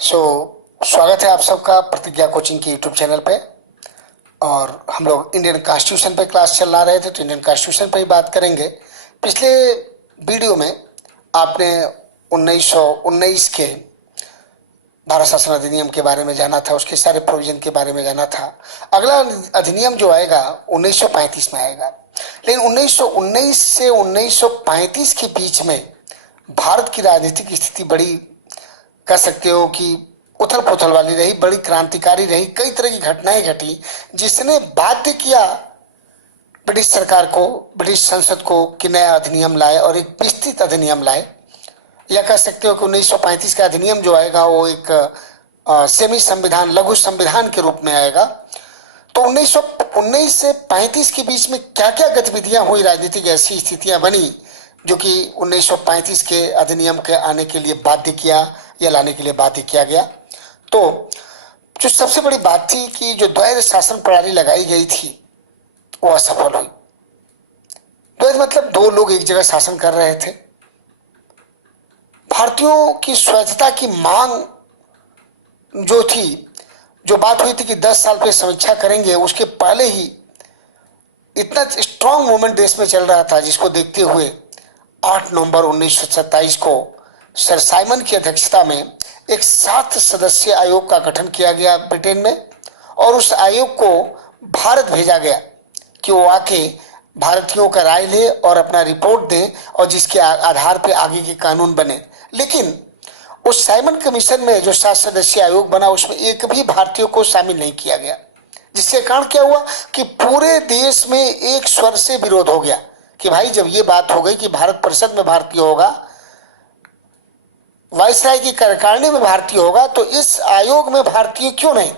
सो स्वागत है आप सबका प्रतिज्ञा कोचिंग के यूट्यूब चैनल पे। और हम लोग इंडियन कॉन्स्टिट्यूशन पे क्लास चला रहे थे तो इंडियन कॉन्स्टिट्यूशन पे ही बात करेंगे। पिछले वीडियो में आपने 1919 के भारत शासन अधिनियम के बारे में जाना था, उसके सारे प्रोविजन के बारे में जाना था। अगला अधिनियम जो आएगा 1935 में आएगा। लेकिन 1919 से 1935 के बीच में भारत की राजनीतिक स्थिति बड़ी, कह सकते हो कि उथल पुथल वाली रही, बड़ी क्रांतिकारी रही। कई तरह की घटनाएं घटी जिसने बाध्य किया ब्रिटिश सरकार को, ब्रिटिश संसद को कि नया अधिनियम लाए और एक विस्तृत अधिनियम लाए। या कह सकते हो कि 1935 का अधिनियम जो आएगा वो एक सेमी संविधान, लघु संविधान के रूप में आएगा। तो 1919 से 35 के बीच में क्या क्या गतिविधियां हुई, राजनीतिक ऐसी स्थितियां बनी जो कि 1935 के अधिनियम के आने के लिए बाध्य किया या लाने के लिए बाध्य किया गया। तो जो सबसे बड़ी बात थी कि जो द्वैध शासन प्रणाली लगाई गई थी वो असफल हुई। द्वैध मतलब दो लोग एक जगह शासन कर रहे थे। भारतीयों की स्वायत्तता की मांग जो थी, जो बात हुई थी कि 10 साल पे समीक्षा करेंगे, उसके पहले ही इतना स्ट्रांग मूवमेंट देश में चल रहा था जिसको देखते हुए 8 नवंबर 1927 को सर साइमन की अध्यक्षता में एक 7 सदस्यीय आयोग का गठन किया गया ब्रिटेन में। और उस आयोग को भारत भेजा गया कि वो आके भारतीयों का राय ले और अपना रिपोर्ट दे और जिसके आधार पे आगे के कानून बने। लेकिन उस साइमन कमीशन में जो 7 सदस्यीय आयोग बना उसमें एक भी भारतीयों को शामिल नहीं किया गया, जिसके कारण क्या हुआ कि पूरे देश में एक स्वर से विरोध हो गया कि भाई जब ये बात हो गई कि भारत परिषद में भारतीय होगा, वायसराय की कार्यकारिणी में भारतीय होगा, तो इस आयोग में भारतीय क्यों नहीं।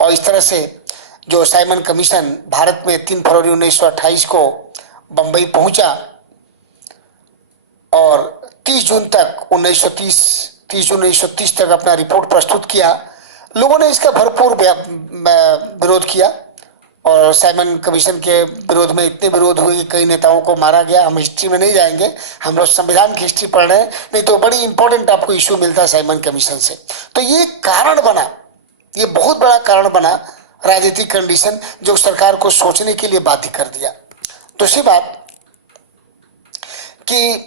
और इस तरह से जो साइमन कमीशन भारत में 3 फरवरी 1928 को बंबई पहुंचा और 30 जून 1930 तक अपना रिपोर्ट प्रस्तुत किया। लोगों ने इसका भरपूर विरोध किया और साइमन कमीशन के विरोध में इतने विरोध हुए कि कई नेताओं को मारा गया। हम हिस्ट्री में नहीं जाएंगे, हम लोग संविधान की हिस्ट्री पढ़ रहे हैं, नहीं तो बड़ी इंपॉर्टेंट आपको इश्यू मिलता है साइमन कमीशन से। तो ये कारण बना, ये बहुत बड़ा कारण बना, राजनीतिक कंडीशन जो सरकार को सोचने के लिए बाध्य कर दिया। दूसरी बात कि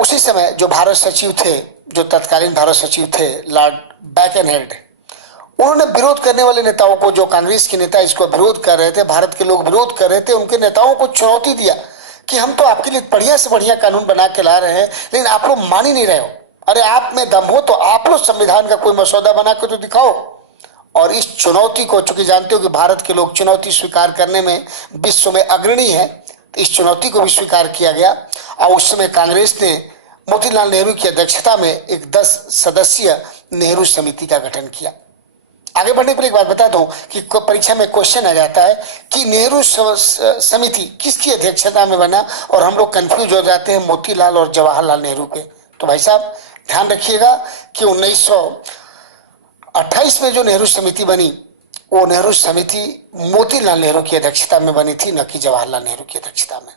उसी समय जो भारत सचिव थे, जो तत्कालीन भारत सचिव थे लॉर्ड बैकनहेड, उन्होंने विरोध करने वाले नेताओं को, जो कांग्रेस के नेता इसको विरोध कर रहे थे, भारत के लोग विरोध कर रहे थे, उनके नेताओं को चुनौती दिया कि हम तो आपके लिए बढ़िया से बढ़िया कानून बना के ला रहे हैं लेकिन आप लोग मान ही नहीं रहे हो। अरे आप में दम हो तो आप लोग संविधान का कोई मसौदा बना के तो दिखाओ। और इस चुनौती को, चूंकि जानते हो कि भारत के लोग चुनौती स्वीकार करने में विश्व में अग्रणी है, तो इस चुनौती को भी स्वीकार किया गया। और उस समय कांग्रेस ने मोतीलाल नेहरू की अध्यक्षता में एक 10 सदस्यीय नेहरू समिति का गठन किया। आगे बढ़ने पर एक बात बता दूं कि परीक्षा में क्वेश्चन आ जाता है कि नेहरू समिति किसकी अध्यक्षता में बना, और हम लोग कंफ्यूज हो जाते हैं मोतीलाल और जवाहरलाल नेहरू के। तो भाई साहब ध्यान रखिएगा कि 1928 में जो नेहरू समिति बनी वो नेहरू समिति मोतीलाल नेहरू की अध्यक्षता में बनी थी, न कि जवाहरलाल नेहरू की अध्यक्षता में।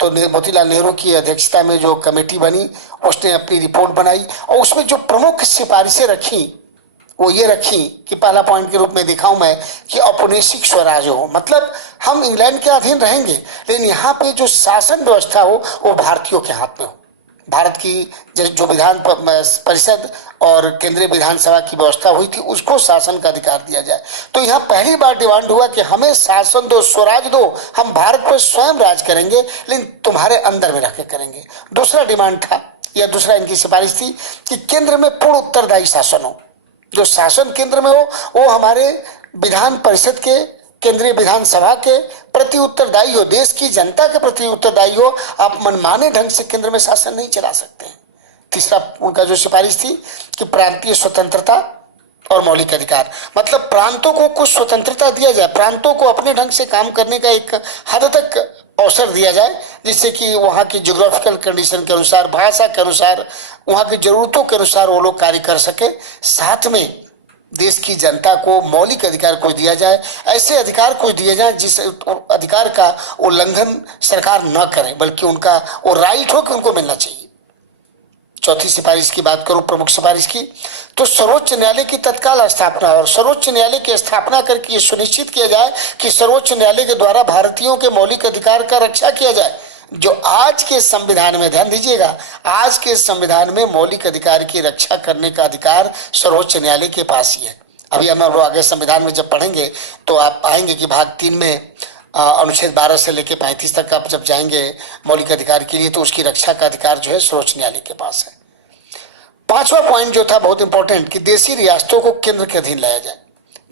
तो मोतीलाल नेहरू की अध्यक्षता में जो कमेटी बनी उसने अपनी रिपोर्ट बनाई और उसमें जो प्रमुख सिफारिशें रखी वो ये रखी कि पहला पॉइंट के रूप में दिखाऊं मैं कि औपनिवेशिक स्वराज हो, मतलब हम इंग्लैंड के अधीन रहेंगे लेकिन यहाँ पे जो शासन व्यवस्था हो वो भारतीयों के हाथ में हो। भारत की जो विधान परिषद और केंद्रीय विधानसभा की व्यवस्था हुई थी उसको शासन का अधिकार दिया जाए। तो यहाँ पहली बार डिमांड हुआ कि हमें शासन दो, स्वराज दो, हम भारत पर स्वयं राज करेंगे लेकिन तुम्हारे अंदर में रह के करेंगे। दूसरा डिमांड था, या दूसरा इनकी सिफारिश थी कि केंद्र में पूर्ण उत्तरदायी शासन हो। जो शासन केंद्र में हो वो हमारे विधान परिषद के, केंद्रीय विधानसभा के प्रति उत्तरदायी हो, देश की जनता के प्रति उत्तरदायी हो। आप मनमाने ढंग से केंद्र में शासन नहीं चला सकते। तीसरा उनका जो सिफारिश थी कि प्रांतीय स्वतंत्रता और मौलिक अधिकार, मतलब प्रांतों को कुछ स्वतंत्रता दिया जाए, प्रांतों को अपने ढंग से काम करने का एक हद तक अवसर दिया जाए, जिससे कि वहाँ की ज्योग्राफिकल कंडीशन के अनुसार, भाषा के अनुसार, वहाँ की जरूरतों के अनुसार वो लोग कार्य कर सके। साथ में देश की जनता को मौलिक अधिकार कुछ दिया जाए, ऐसे अधिकार कुछ दिए जाए जिस अधिकार का उल्लंघन सरकार न करे, बल्कि उनका वो राइट हो कि उनको मिलना चाहिए। चौथी सिफारिश की बात करूं, प्रमुख सिफारिश की, तो सर्वोच्च न्यायालय की तत्काल स्थापना, और सर्वोच्च न्यायालय की स्थापना करके ये सुनिश्चित किया जाए कि सर्वोच्च न्यायालय के द्वारा भारतीयों के मौलिक अधिकार का रक्षा किया जाए। जो आज के संविधान में, ध्यान दीजिएगा, आज के संविधान में मौलिक अधिकार की रक्षा करने का अधिकार सर्वोच्च न्यायालय के पास ही है। अभी हम लोग आगे संविधान में जब पढ़ेंगे तो आप पाएंगे कि भाग 3 में अनुच्छेद 12 से लेकर 35 तक आप जब जाएंगे मौलिक अधिकार के लिए, तो उसकी रक्षा का अधिकार जो है सर्वोच्च न्यायालय के पास है। पांचवा पॉइंट जो था बहुत इंपॉर्टेंट, कि देशी रियासतों को केंद्र के अधीन लाया जाए।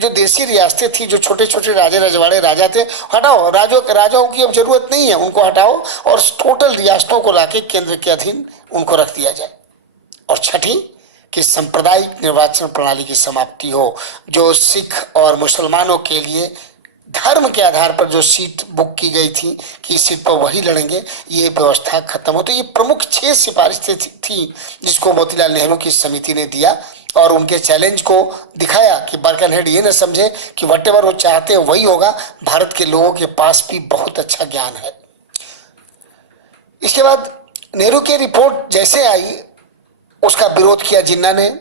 जो देशी रियासतें थी, जो छोटे छोटे राजे रजवाड़े राजा थे, हटाओ, राजाओं की अब जरूरत नहीं है, उनको हटाओ और टोटल रियासतों को लाके केंद्र के अधीन उनको रख दिया जाए। और छठी, कि सांप्रदायिक निर्वाचन प्रणाली की समाप्ति हो। जो सिख और मुसलमानों के लिए धर्म के आधार पर जो सीट बुक की गई थी कि इस सीट पर वही लड़ेंगे, ये व्यवस्था खत्म हो। तो ये प्रमुख 6 सिफारिशें थी जिसको मोतीलाल नेहरू की समिति ने दिया और उनके चैलेंज को दिखाया कि बर्कनहेड ये न समझे कि वटेवर वो चाहते हैं वही होगा। भारत के लोगों के पास भी बहुत अच्छा ज्ञान है। इसके बाद नेहरू की रिपोर्ट जैसे आई, उसका विरोध किया जिन्ना ने,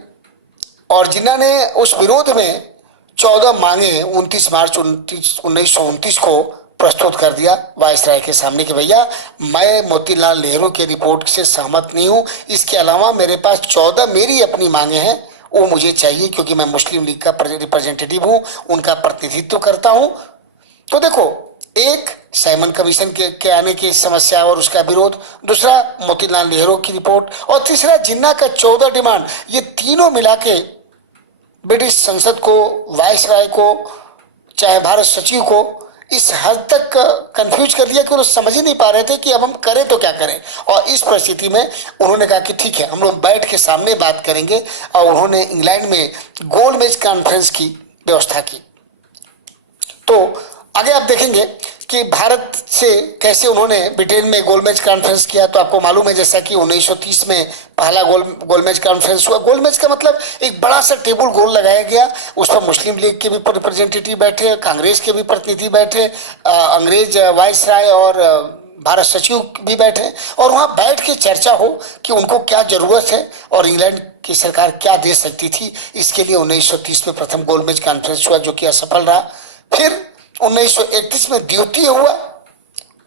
और जिन्ना ने उस विरोध में 14 मांगे 29 मार्च 1929 को प्रस्तुत कर दिया वायसराय के सामने कि भैया मैं मोतीलाल नेहरू के रिपोर्ट से सहमत नहीं हूं, इसके अलावा मेरे पास 14 मेरी अपनी मांगे हैं, वो मुझे चाहिए क्योंकि मैं मुस्लिम लीग का रिप्रेजेंटेटिव हूं, उनका प्रतिनिधित्व करता हूं। तो देखो, एक साइमन कमीशन के आने की समस्या और उसका विरोध, दूसरा मोतीलाल नेहरू की रिपोर्ट, और तीसरा जिन्ना का 14 डिमांड। ये तीनों मिला के ब्रिटिश संसद को, वायसराय को, चाहे भारत सचिव को इस हद तक कंफ्यूज कर दिया कि वो समझ ही नहीं पा रहे थे कि अब हम करें तो क्या करें। और इस परिस्थिति में उन्होंने कहा कि ठीक है, हम लोग बैठ के सामने बात करेंगे, और उन्होंने इंग्लैंड में गोलमेज कॉन्फ्रेंस की व्यवस्था की। तो आगे आप देखेंगे कि भारत से कैसे उन्होंने ब्रिटेन में गोलमेज कॉन्फ्रेंस किया। तो आपको मालूम है जैसा कि 1930 में पहला गोलमेज कॉन्फ्रेंस हुआ। गोलमेज का मतलब एक बड़ा सा टेबल गोल लगाया गया, उस पर मुस्लिम लीग के भी रिप्रेजेंटेटिव बैठे, कांग्रेस के भी प्रतिनिधि बैठे, अंग्रेज वायसराय और भारत सचिव भी बैठे, और वहां बैठ के चर्चा हो कि उनको क्या जरूरत है और इंग्लैंड की सरकार क्या दे सकती थी। इसके लिए 1930 में प्रथम गोलमेज कॉन्फ्रेंस हुआ जो कि असफल रहा। फिर 1931 में द्वितीय हुआ,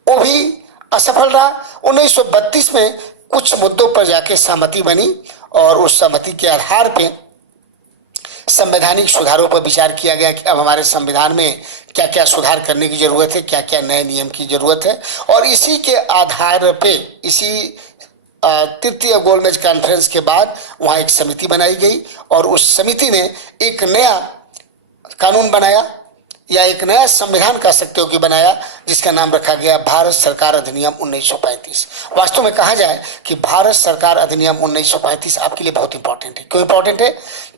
वो भी असफल रहा। 1932 में कुछ मुद्दों पर जाके सहमति बनी और उस सहमति के आधार पे संवैधानिक सुधारों पर विचार किया गया कि अब हमारे संविधान में क्या क्या सुधार करने की जरूरत है, क्या क्या नए नियम की जरूरत है। और इसी के आधार पे, इसी तृतीय गोलमेज कॉन्फ्रेंस के बाद वहां एक समिति बनाई गई और उस समिति ने एक नया कानून बनाया, या एक नया संविधान कह सकते हो कि बनाया, जिसका नाम रखा गया भारत सरकार अधिनियम 1935। वास्तव में कहा जाए कि भारत सरकार अधिनियम 1935 आपके लिए बहुत इंपॉर्टेंट है। क्यों इंपॉर्टेंट है?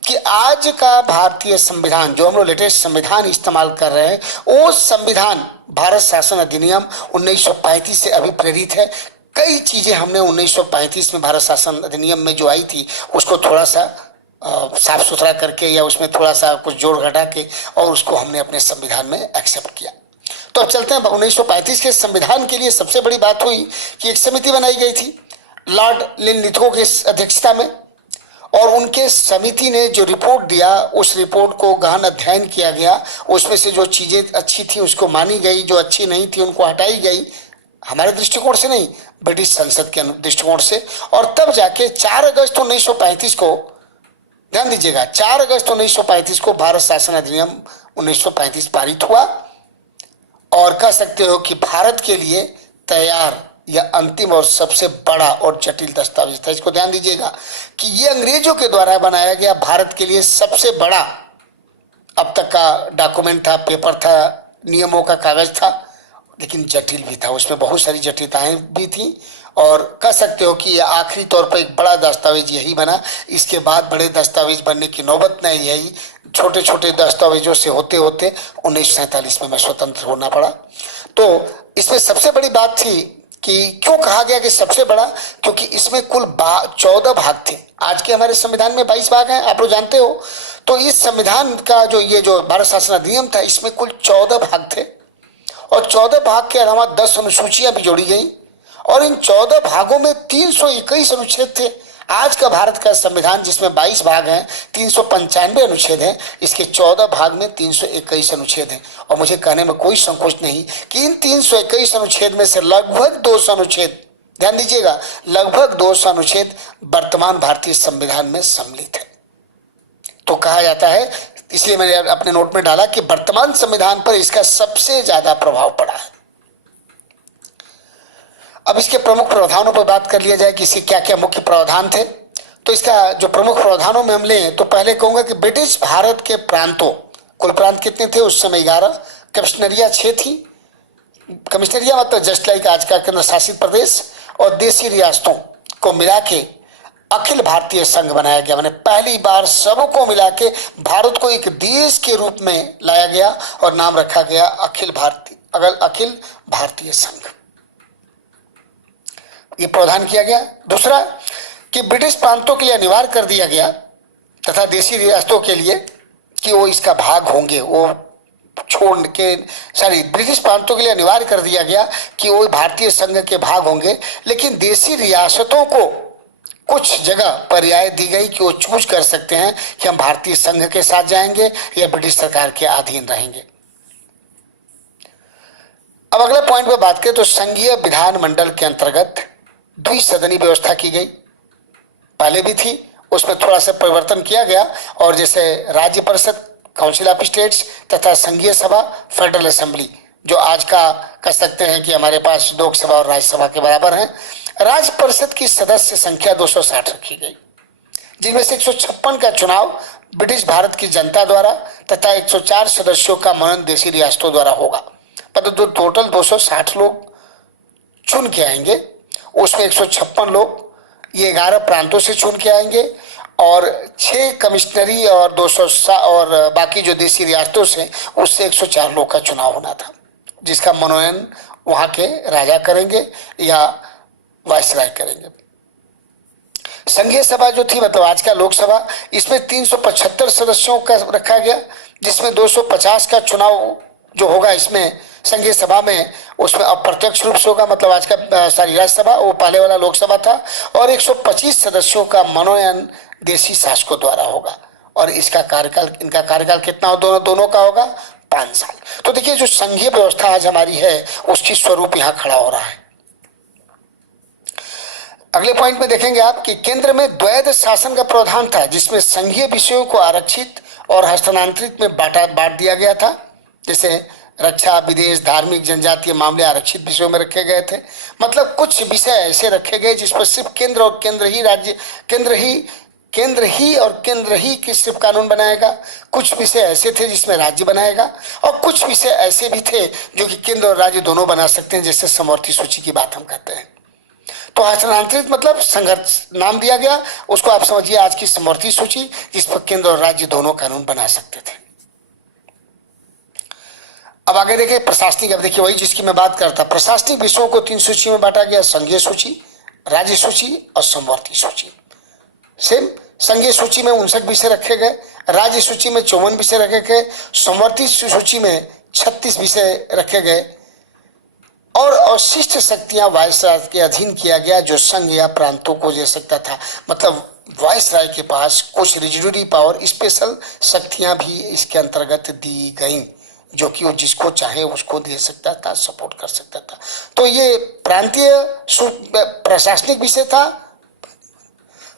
कि आज का भारतीय संविधान, जो हम लोग लेटेस्ट संविधान इस्तेमाल कर रहे हैं, वो संविधान भारत शासन अधिनियम 1935 से अभिप्रेरित है। कई चीजें हमने 1935 में भारत शासन अधिनियम में जो आई थी उसको थोड़ा सा साफ सुथरा करके या उसमें थोड़ा सा कुछ जोड़ घटा के और उसको हमने अपने संविधान में एक्सेप्ट किया। तो अब चलते हैं 1935 के संविधान के लिए सबसे बड़ी बात हुई कि एक समिति बनाई गई थी लॉर्ड लिनलिथगो की अध्यक्षता में, और उनके समिति ने जो रिपोर्ट दिया उस रिपोर्ट को गहन अध्ययन किया गया। उसमें से जो चीजें अच्छी थी उसको मानी गई, जो अच्छी नहीं थी उनको हटाई गई, हमारे दृष्टिकोण से नहीं, ब्रिटिश संसद के दृष्टिकोण से। और तब जाके 4 अगस्त 1935 को, ध्यान दीजिएगा, 4 अगस्त 1935 को भारत शासन अधिनियम 1935 पारित हुआ, और कह सकते हो कि भारत के लिए तैयार या अंतिम और सबसे बड़ा और जटिल दस्तावेज था। इसको ध्यान दीजिएगा कि ये अंग्रेजों के द्वारा बनाया गया भारत के लिए सबसे बड़ा अब तक का डॉक्यूमेंट था, पेपर था, नियमों का कागज था, लेकिन जटिल भी था, उसमें बहुत सारी जटिलताएं भी थी। और कह सकते हो कि आखिरी तौर पर एक बड़ा दस्तावेज यही बना। इसके बाद बड़े दस्तावेज बनने की नौबत नहीं आई, छोटे छोटे दस्तावेजों से होते होते 1947 में स्वतंत्र होना पड़ा। तो इसमें सबसे बड़ी बात थी कि क्यों कहा गया कि सबसे बड़ा, क्योंकि इसमें कुल 14 भाग थे। आज के हमारे संविधान में 22 भाग हैं, आप लोग जानते हो। तो इस संविधान का जो भारत शासन अधिनियम था, इसमें कुल 14 भाग थे, और 14 भाग के अलावा 10 अनुसूचियां भी जोड़ी गई, और इन 14 भागों में 321 अनुच्छेद थे। आज का भारत का संविधान जिसमें 22 भाग हैं, 395 अनुच्छेद हैं, इसके 14 भाग में 321 अनुच्छेद हैं। और मुझे कहने में कोई संकोच नहीं कि इन 321 अनुच्छेद में से लगभग 200 अनुच्छेद, ध्यान दीजिएगा, लगभग 200 अनुच्छेद वर्तमान भारतीय संविधान में सम्मिलित है। तो कहा जाता है, इसलिए मैंने अपने नोट में डाला कि वर्तमान संविधान पर इसका सबसे ज्यादा प्रभाव पड़ा है। अब इसके प्रमुख प्रावधानों पर बात कर लिया जाए कि इसके क्या क्या मुख्य प्रावधान थे। तो इसका जो प्रमुख प्रावधानों में हम लें तो पहले कहूंगा कि ब्रिटिश भारत के प्रांतों, कुल प्रांत कितने थे उस समय? 11, कमिश्नरियां 6 थी। कमिश्नरियां मतलब जस्ट लाइक आज का केंद्र शासित प्रदेश, और देशी रियासतों को मिला के अखिल भारतीय संघ बनाया गया। मैंने पहली बार सबको मिला के भारत को एक देश के रूप में लाया गया और नाम रखा गया अखिल भारतीय संघ। ये प्रावधान किया गया। दूसरा कि ब्रिटिश प्रांतों के लिए अनिवार्य कर दिया गया तथा देशी रियासतों के लिए कि वो इसका भाग होंगे, वो छोड़ के ब्रिटिश प्रांतों के लिए अनिवार्य कर दिया गया कि वो भारतीय संघ के भाग होंगे, लेकिन देशी रियासतों को कुछ जगह पर्याय दी गई कि वो चूज कर सकते हैं कि हम भारतीय संघ के साथ जाएंगे या ब्रिटिश सरकार के अधीन रहेंगे। अब अगले पॉइंट पर बात करें तो संघीय विधानमंडल के अंतर्गत द्विसदनी व्यवस्था की गई। पहले भी थी, उसमें थोड़ा सा परिवर्तन किया गया, और जैसे राज्य परिषद काउंसिल ऑफ स्टेट्स तथा संघीय सभा फेडरल असेंबली, जो आज का कह सकते हैं कि हमारे पास लोकसभा और राज्यसभा के बराबर हैं। राज्य परिषद की सदस्य संख्या 260 रखी गई, जिनमें से 156 का चुनाव ब्रिटिश भारत की जनता द्वारा तथा 104 सदस्यों का मनोनयन देशी रियासतों द्वारा होगा। मतलब टोटल 260 लोग चुन के आएंगे, उसमें 156 लोग ये 11 प्रांतों से चुन के आएंगे और 6 कमिश्नरी और 200 और बाकी जो देशी रियासतों से उससे 104 लोग का चुनाव होना था, जिसका मनोनयन वहां के राजा करेंगे या वायसराय करेंगे। संघीय सभा जो थी मतलब आज का लोकसभा, इसमें 375 सदस्यों का रखा गया, जिसमें 250 का चुनाव जो होगा इसमें संघीय सभा में उसमें अप्रत्यक्ष रूप से होगा, मतलब आज का सारी राज्यसभा वो पहले वाला लोकसभा था, और 125 सदस्यों का मनोनयन देशी शासकों द्वारा होगा। और इसका कार्यकाल, इनका कार्यकाल कितना हो, दोनों का होगा 5 साल। तो देखिए जो संघीय व्यवस्था आज हमारी है उसकी स्वरूप यहाँ खड़ा हो रहा है। अगले पॉइंट में देखेंगे आप कि केंद्र में द्वैध शासन का प्रावधान था, जिसमें संघीय विषयों को आरक्षित और हस्तांतरित में बांट दिया गया था। जैसे रक्षा, विदेश, धार्मिक, जनजातीय मामले आरक्षित विषयों में रखे गए थे। मतलब कुछ विषय ऐसे रखे गए जिस पर सिर्फ केंद्र और केंद्र ही के सिर्फ कानून बनाएगा। कुछ विषय ऐसे थे जिसमें राज्य बनाएगा, और कुछ विषय ऐसे भी थे जो कि केंद्र और राज्य दोनों बना सकते हैं, जैसे समवर्ती सूची की बात हम करते हैं। तो हस्तांतरित मतलब संघर्ष नाम दिया गया उसको, आप समझिए आज की समवर्ती सूची, जिस पर केंद्र और राज्य दोनों कानून बना सकते थे। अब आगे देखें प्रशासनिक। अब देखिए वही जिसकी मैं बात करता, प्रशासनिक विषयों को 3 सूची में बांटा गया, संघीय सूची, राज्य सूची और समवर्ती सूची। सेम संघीय सूची में 59 विषय रखे गए, राज्य सूची में 54 विषय रखे गए, समवर्ती सूची में 36 विषय रखे गए, और अवशिष्ट शक्तियां वायसराय के अधीन किया गया, जो संघ या प्रांतों को दे सकता था। मतलब वायसराय के पास कुछ रिजिडरी पावर, स्पेशल शक्तियां भी इसके अंतर्गत दी गईं, जो कि वो जिसको चाहे उसको दे सकता था, सपोर्ट कर सकता था। तो ये प्रांतीय प्रशासनिक विषय था,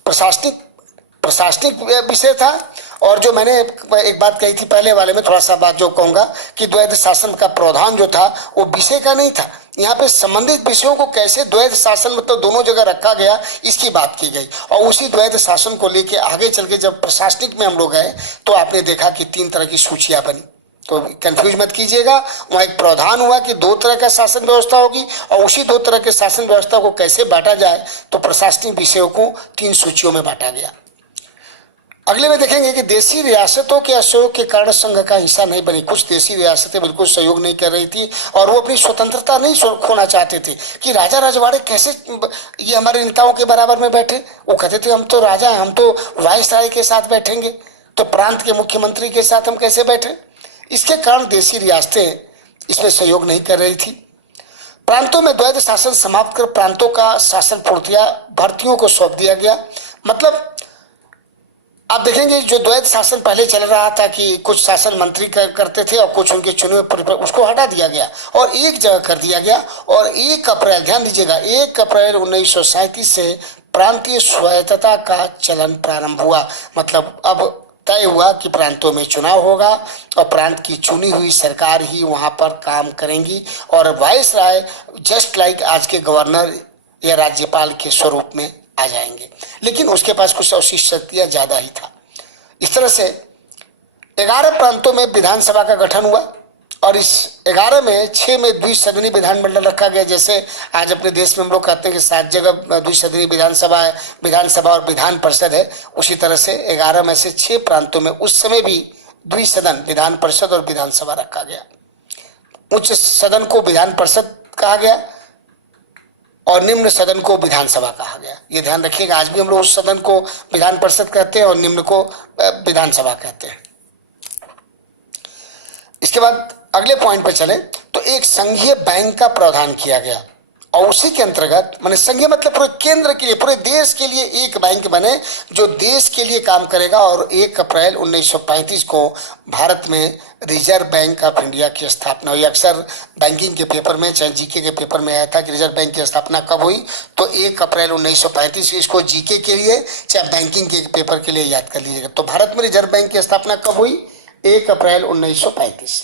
प्रशासनिक विषय था। और जो मैंने एक बात कही थी पहले वाले में, थोड़ा सा बात जो कहूंगा कि द्वैध शासन का प्रावधान जो था वो विषय का नहीं था। यहाँ पे संबंधित विषयों को कैसे द्वैध शासन मतलब दोनों जगह रखा गया, इसकी बात की गई। और उसी द्वैध शासन को लेके आगे चल के जब प्रशासनिक में हम लोग गए तो आपने देखा कि 3 तरह की सूचियां बनी। तो कंफ्यूज मत कीजिएगा, वहाँ एक प्रावधान हुआ कि 2 तरह का शासन व्यवस्था होगी, और उसी 2 तरह के शासन व्यवस्था को कैसे बांटा जाए, तो प्रशासनिक विषयों को 3 सूचियों में बांटा गया। अगले में देखेंगे कि देशी रियासतों के असहयोग के कारण संघ का हिस्सा नहीं बनी। कुछ देशी रियासतें बिल्कुल सहयोग नहीं कर रही थी और वो अपनी स्वतंत्रता नहीं खोना चाहते थे कि राजा रजवाड़े कैसे ये हमारे नेताओं के बराबर में बैठे। वो कहते थे हम तो राजा हैं, हम तो वायसराय के साथ बैठेंगे, तो प्रांत के मुख्यमंत्री के साथ हम कैसे बैठे। इसके कारण देशी रियासतें इसमें सहयोग नहीं कर रही थी। प्रांतों में द्वैध शासन समाप्त कर प्रांतों का शासन पूर्णतया भारतीयों को सौंप दिया गया। मतलब आप देखेंगे जो द्वैत शासन पहले चल रहा था कि कुछ शासन मंत्री करते थे और कुछ उनके चुने हुए, उसको हटा दिया गया और एक जगह कर दिया गया। और 1 अप्रैल, ध्यान दीजिएगा, 1 अप्रैल 1937 से प्रांतीय स्वायत्तता का चलन प्रारंभ हुआ। मतलब अब तय हुआ कि प्रांतों में चुनाव होगा और प्रांत की चुनी हुई सरकार ही वहां पर काम करेंगी और वाइस राय जस्ट लाइक आज के गवर्नर या राज्यपाल के स्वरूप में आ जाएंगे, लेकिन उसके पास कुछ अवशिष्ट शक्तियां ज्यादा ही था। इस तरह से 11 प्रांतों में विधानसभा का गठन हुआ और इस 11 में 6 में द्विसदनीय विधानमंडल रखा गया। जैसे आज अपने देश में हम लोग कहते हैं कि 7 जगह द्विसदनीय विधानसभा है, विधानसभा और विधान परिषद है, उसी तरह से 11 में से 6 प्रांतों में उस समय भी द्विसदन, विधान परिषद और विधानसभा रखा गया। उच्च सदन को विधान परिषद कहा गया और निम्न सदन को विधानसभा कहा गया। ये ध्यान रखिएगा, आज भी हम लोग उस सदन को विधान परिषद कहते हैं और निम्न को विधानसभा कहते हैं। इसके बाद अगले पॉइंट पर चले तो एक संघीय बैंक का प्रावधान किया गया और उसी के अंतर्गत, माने संघीय मतलब पूरे केंद्र के लिए, पूरे देश के लिए एक बैंक बने जो देश के लिए काम करेगा। और 1 अप्रैल 1935 को भारत में रिजर्व बैंक ऑफ इंडिया की स्थापना हुई। अक्सर बैंकिंग के पेपर में, चाहे जीके के पेपर में आया था कि रिजर्व बैंक की स्थापना कब हुई, तो 1 अप्रैल 1935। इसको जीके के लिए चाहे बैंकिंग के पेपर के लिए याद कर लीजिएगा। तो भारत में रिजर्व बैंक की स्थापना कब हुई? 1 अप्रैल 1935।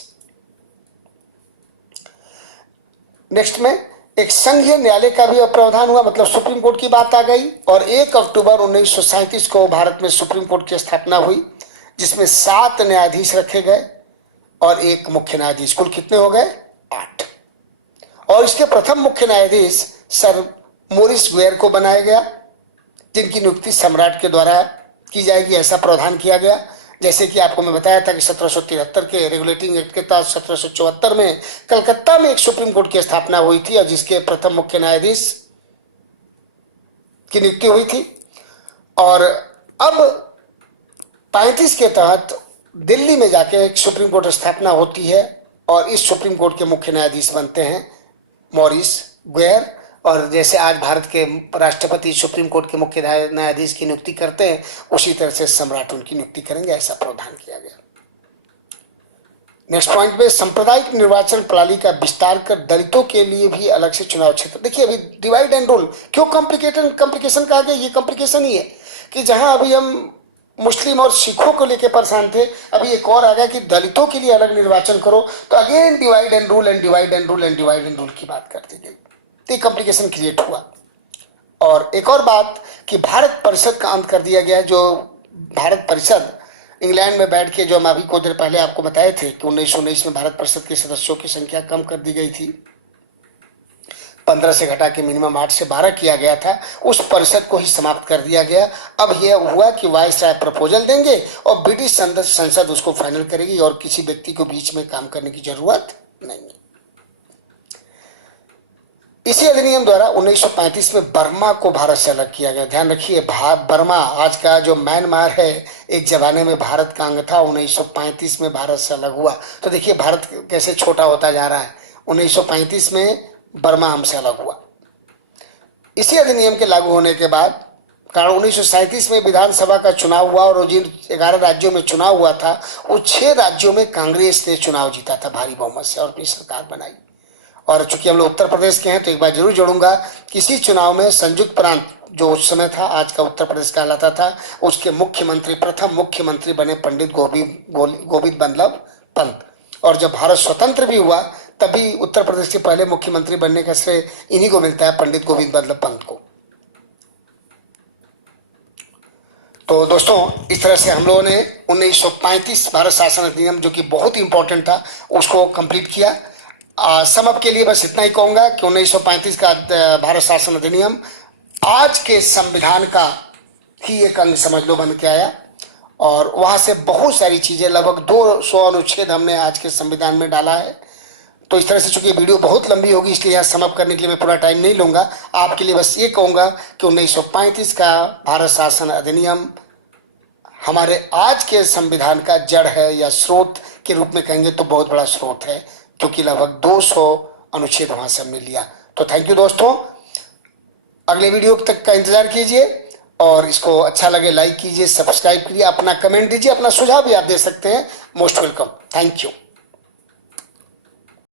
नेक्स्ट में एक संघीय न्यायालय का भी प्रावधान हुआ, मतलब सुप्रीम कोर्ट की बात आ गई। और 1 अक्टूबर 1937 को भारत में सुप्रीम कोर्ट की स्थापना हुई जिसमें 7 न्यायाधीश रखे गए और 1 मुख्य न्यायाधीश। कुल कितने हो गए? 8। और इसके प्रथम मुख्य न्यायाधीश सर मोरिस गुएर को बनाया गया, जिनकी नियुक्ति सम्राट के द्वारा की जाएगी, ऐसा प्रावधान किया गया। जैसे कि आपको मैं बताया था कि 1773 के रेगुलेटिंग एक्ट के तहत 1774 में कलकत्ता में एक सुप्रीम कोर्ट की स्थापना हुई थी और जिसके प्रथम मुख्य न्यायाधीश की नियुक्ति हुई थी। और अब 35 के तहत दिल्ली में जाके एक सुप्रीम कोर्ट स्थापना होती है और इस सुप्रीम कोर्ट के मुख्य न्यायाधीश बनते हैं मोरिस गुएर। और जैसे आज भारत के राष्ट्रपति सुप्रीम कोर्ट के मुख्य न्यायाधीश की नियुक्ति करते हैं, उसी तरह से सम्राट उनकी नियुक्ति करेंगे, ऐसा प्रावधान किया गया। नेक्स्ट पॉइंट पे सांप्रदायिक निर्वाचन प्रणाली का विस्तार कर दलितों के लिए भी अलग से चुनाव क्षेत्र। देखिए अभी डिवाइड एंड रूल क्यों कॉम्प्लिकेशन कहा गया? ये कॉम्प्लिकेशन ही है कि जहां अभी हम मुस्लिम और सिखों को लेकर परेशान थे, अभी एक और आ गया कि दलितों के लिए अलग निर्वाचन करो, तो again divide and rule and divide and rule and divide and rule की बात कर दी गई, तो कॉम्प्लिकेशन क्रिएट हुआ। और एक और बात कि भारत परिषद का अंत कर दिया गया। जो भारत परिषद इंग्लैंड में बैठ के, जो हम अभी कुछ देर पहले आपको बताए थे कि 1919 में भारत परिषद के सदस्यों की संख्या कम कर दी गई थी, 15 से घटा के मिनिमम 8 से 12 किया गया था, उस परिषद को ही समाप्त कर दिया गया। अब यह हुआ कि वाइस राय प्रपोजल देंगे और ब्रिटिश संसद उसको फाइनल करेगी और किसी व्यक्ति को बीच में काम करने की जरूरत नहीं है। इसी अधिनियम द्वारा 1935 में बर्मा को भारत से अलग किया गया। ध्यान रखिए, बर्मा आज का जो म्यांमार है, एक जमाने में भारत का अंग था, 1935 में भारत से अलग हुआ। तो देखिए भारत कैसे छोटा होता जा रहा है। 1935 में बर्मा हमसे अलग हुआ। इसी अधिनियम के लागू होने के बाद, कारण 1937 में विधानसभा का चुनाव हुआ और जिन 11 राज्यों में चुनाव हुआ था, उन 6 राज्यों में कांग्रेस ने चुनाव जीता था भारी बहुमत से और अपनी सरकार बनाई। और चूंकि हम लोग उत्तर प्रदेश के हैं तो एक बार जरूर जोड़ूंगा, किसी चुनाव में संयुक्त प्रांत जो उस समय था, आज का उत्तर प्रदेश कहलाता था, उसके मुख्यमंत्री, प्रथम मुख्यमंत्री बने पंडित गोविंद बल्लभ पंत। और जब भारत स्वतंत्र भी हुआ तभी उत्तर प्रदेश के पहले मुख्यमंत्री बनने का श्रेय इन्हीं को मिलता है, पंडित गोविंद बल्लभ पंत को। तो दोस्तों इस तरह से हम लोगों ने 1935 भारत शासन अधिनियम, जो कि बहुत इंपॉर्टेंट था, उसको कंप्लीट किया। सम अप के लिए बस इतना ही कहूंगा कि 1935 का भारत शासन अधिनियम आज के संविधान का ही एक अंग समझ लो बन के आया और वहां से बहुत सारी चीजें, लगभग 200 अनुच्छेद हमने आज के संविधान में डाला है। तो इस तरह से चूंकि वीडियो बहुत लंबी होगी, इसलिए यहाँ सम अप करने के लिए मैं पूरा टाइम नहीं लूंगा। आपके लिए बस ये कहूंगा कि 1935 का भारत शासन अधिनियम हमारे आज के संविधान का जड़ है, या स्रोत के रूप में कहेंगे तो बहुत बड़ा स्रोत है, क्योंकि लगभग 200 अनुच्छेद वहां से हमने लिया। तो थैंक यू दोस्तों, अगले वीडियो तक का इंतजार कीजिए और इसको अच्छा लगे लाइक कीजिए, सब्सक्राइब कीजिए, अपना कमेंट दीजिए, अपना सुझाव भी आप दे सकते हैं। Most welcome. Thank you.